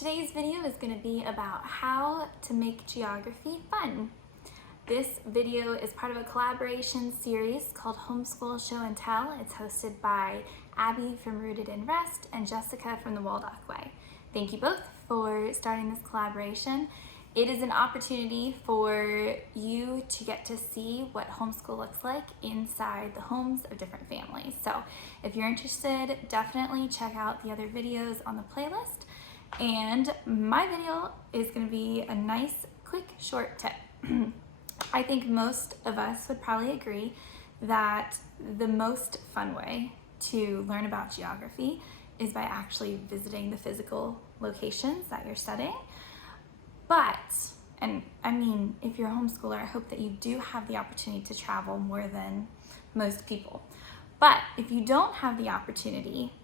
Today's video is going to be about how to make geography fun. This video is part of a collaboration series called Homeschool Show and Tell. It's hosted by Abby from Rooted in Rest and Jessica from the Waldock Way. Thank you both for starting this collaboration. It is an opportunity for you to get to see what homeschool looks like inside the homes of different families. So if you're interested, definitely check out the other videos on the playlist. And my video is going to be a nice, quick, short tip. I think most of us would probably agree that the most fun way to learn about geography is by actually visiting the physical locations that you're studying. But, and I mean, if you're a homeschooler, I hope that you do have the opportunity to travel more than most people. But if you don't have the opportunity,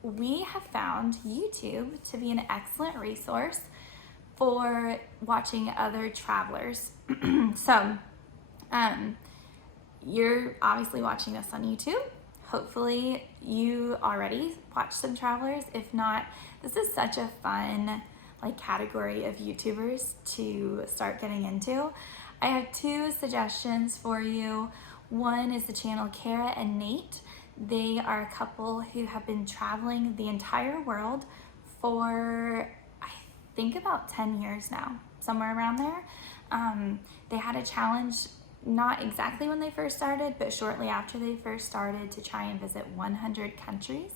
we have found YouTube to be an excellent resource for watching other travelers. So, you're obviously watching this on YouTube. Hopefully you already watched some travelers. If not, this is such a fun category of YouTubers to start getting into. I have two suggestions for you. One is the channel Kara and Nate. They are a couple who have been traveling the entire world for, I think, about 10 years now, somewhere around there. They had a challenge, not exactly when they first started, but shortly after they first started, to try and visit 100 countries.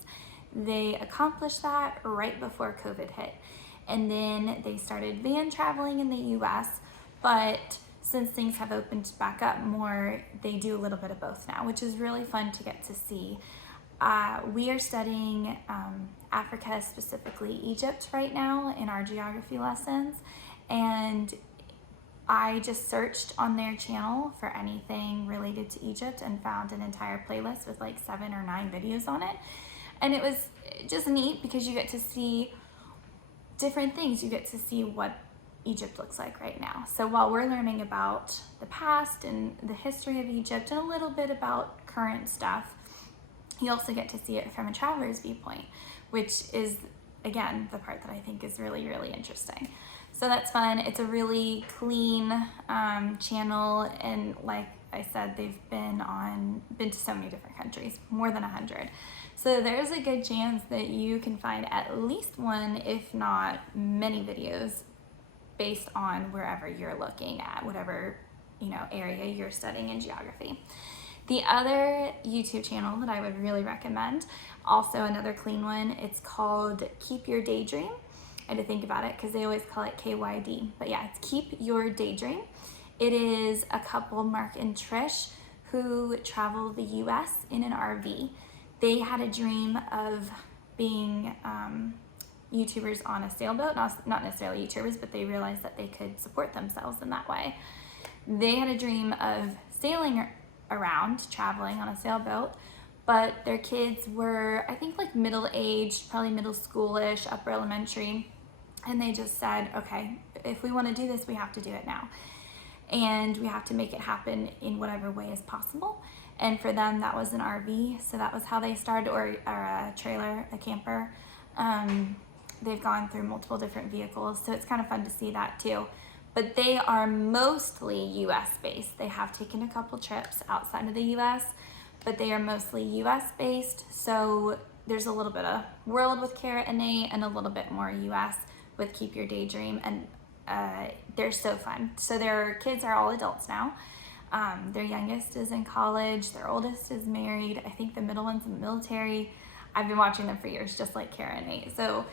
They accomplished that right before COVID hit. And then they started van traveling in the US, but since things have opened back up more, they do a little bit of both now, which is really fun to get to see. We are studying Africa, specifically Egypt, right now in our geography lessons, and I just searched on their channel for anything related to Egypt and found an entire playlist with like 7 or 9 videos on it. And it was just neat because you get to see different things. You get to see what Egypt looks like right now. So while we're learning about the past and the history of Egypt and a little bit about current stuff, you also get to see it from a traveler's viewpoint, which is, again, the part that I think is really, really interesting. So that's fun. It's a really clean channel, and like I said, they've been to so many different countries, more than 100. So there's a good chance that you can find at least one, if not many videos based on wherever you're looking at, whatever area you're studying in geography. The other YouTube channel that I would really recommend, also another clean one, it's called Keep Your Daydream. I had to think about it because they always call it KYD, but yeah, it's Keep Your Daydream. It is a couple, Mark and Trish, who travel the US in an RV. They had a dream of being YouTubers on a sailboat, not necessarily YouTubers, but they realized that they could support themselves in that way. They had a dream of sailing around, traveling on a sailboat, but their kids were, I think, like middle-aged, probably middle schoolish, upper elementary, and they just said, okay, if we want to do this, we have to do it now. And we have to make it happen in whatever way is possible. And for them, that was an RV, so that was how they started, or a trailer, a camper. They've gone through multiple different vehicles, so it's kind of fun to see that too. But they are mostly US based. They have taken a couple trips outside of the US, but they are mostly US based. So there's a little bit of world with Kara and Nate and a little bit more US with Keep Your Daydream, and they're so fun. So their kids are all adults now. Their youngest is in college, their oldest is married. I think the middle one's in the military. I've been watching them for years, just like Kara and Nate. So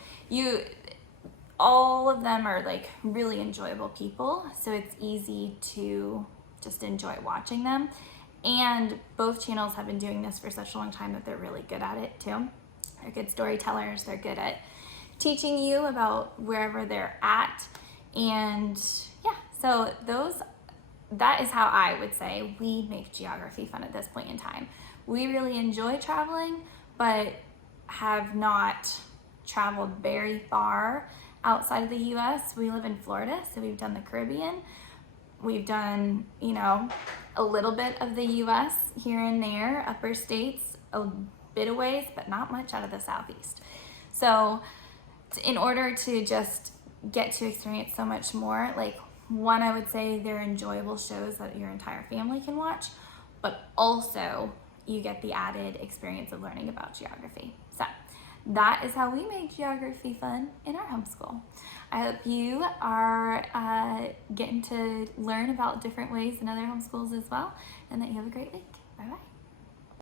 all of them are like really enjoyable people. So it's easy to just enjoy watching them. And both channels have been doing this for such a long time that they're really good at it too. They're good storytellers. They're good at teaching you about wherever they're at. And yeah, so that is how I would say we make geography fun at this point in time. We really enjoy traveling, but have not traveled very far outside of the US. We live in Florida, so we've done the Caribbean. We've done, a little bit of the US here and there, upper states, a bit of ways, but not much out of the Southeast. So in order to just get to experience so much more, like one, I would say they're enjoyable shows that your entire family can watch, but also you get the added experience of learning about geography. So that is how we make geography fun in our homeschool. I hope you are getting to learn about different ways in other homeschools as well, and that you have a great week. Bye-bye.